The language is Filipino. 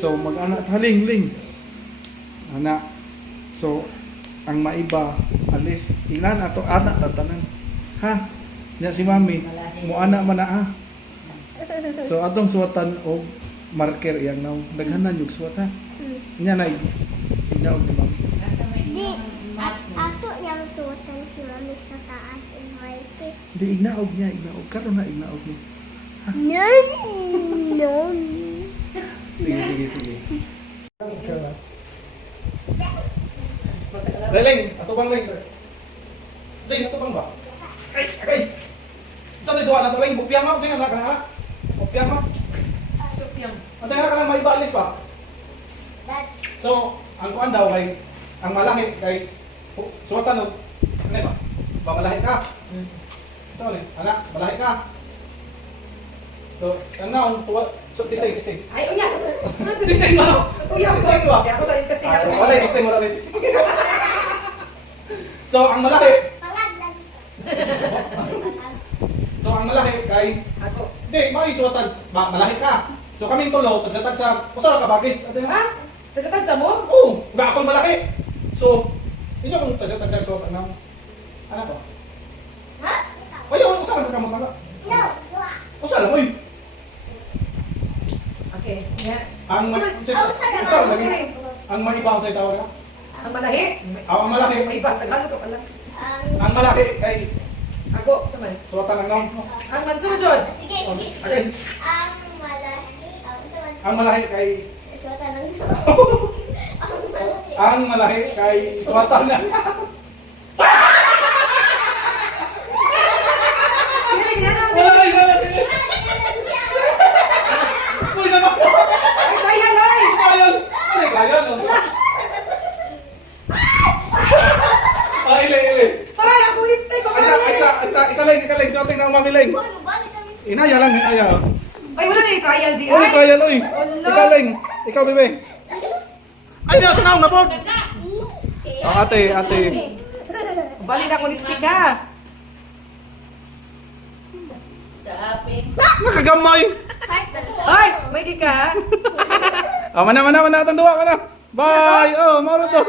So mag-anak haling-ling. Anak. So ang maiba alis ilan ato anak tatanan. Ha? Nya si mami mo anak man na ha. So atong suwatan og marker iyang naw daghanan yung suwat ha. Nya na ignaog ni mami. Di, ato niyang suotan si mami sa taas in market. Di ignaog niya, ignaog karon na ignaog niya. No, no. Sige. Daling, ato bang ling? Ling, ato bang ba? Ay. Sa dito na to ling, bupiyang mo, sing anak na. Bupiyang mo. Supyang. Asa nga ka lang maibalis pa? So, ang kuan daw kay ang malaki kay suwatan og ano ba? Babalahi ka. Ito ni, anak, balahi ka. So, ang naon tuwa, so tisay. Ay, unya. Tisay mo. Uya, Tisay ba? Ako sa kasi na. Wala, tisay mo lang. So, ang malaki. So, ang malaki kay Ako. di, may suwatan, malaki ka. So, kaming tulo, tagsatag sa, kusara ka bagis. Ate, Ha? Kasatag sa mo? oo, ba akong malaki. So, inyo kung tagsatag sa suwatan ng, ano ko? Ha? Ayaw, usahan ka kamang mala. No. Usahan mo yun. Okay. Yeah. Ang Usahan lagi. Ang manibaw sa tawag ka? Ang malahi. Ang malaki. May iba. Tagalog ka pala. Ang malaki kay Ako. Saman. suwatan ng naon. Ang mansunod. Sige. Okay. Ang malaki. Ang malaki kay Suotan ng ang malaki kay suwatan na. Wala. Uy, naman. Ay, kaya loy. Ayun. Ay, kaya no. Ili. Ay, ako lipstick ko Isa lang, suwating na umamiling. Inaya lang, inaya. Ay, wala na yung trial di. Uy, kaya loy. Wala. Ikaw lang. Ikaw, bebe. Ay, nasa naong na po. Ate. Bali na ako lipstick ka. Nakagamay. Ay, may di ka. Mana, itong duwa ka na. Bye! Oh, maro to.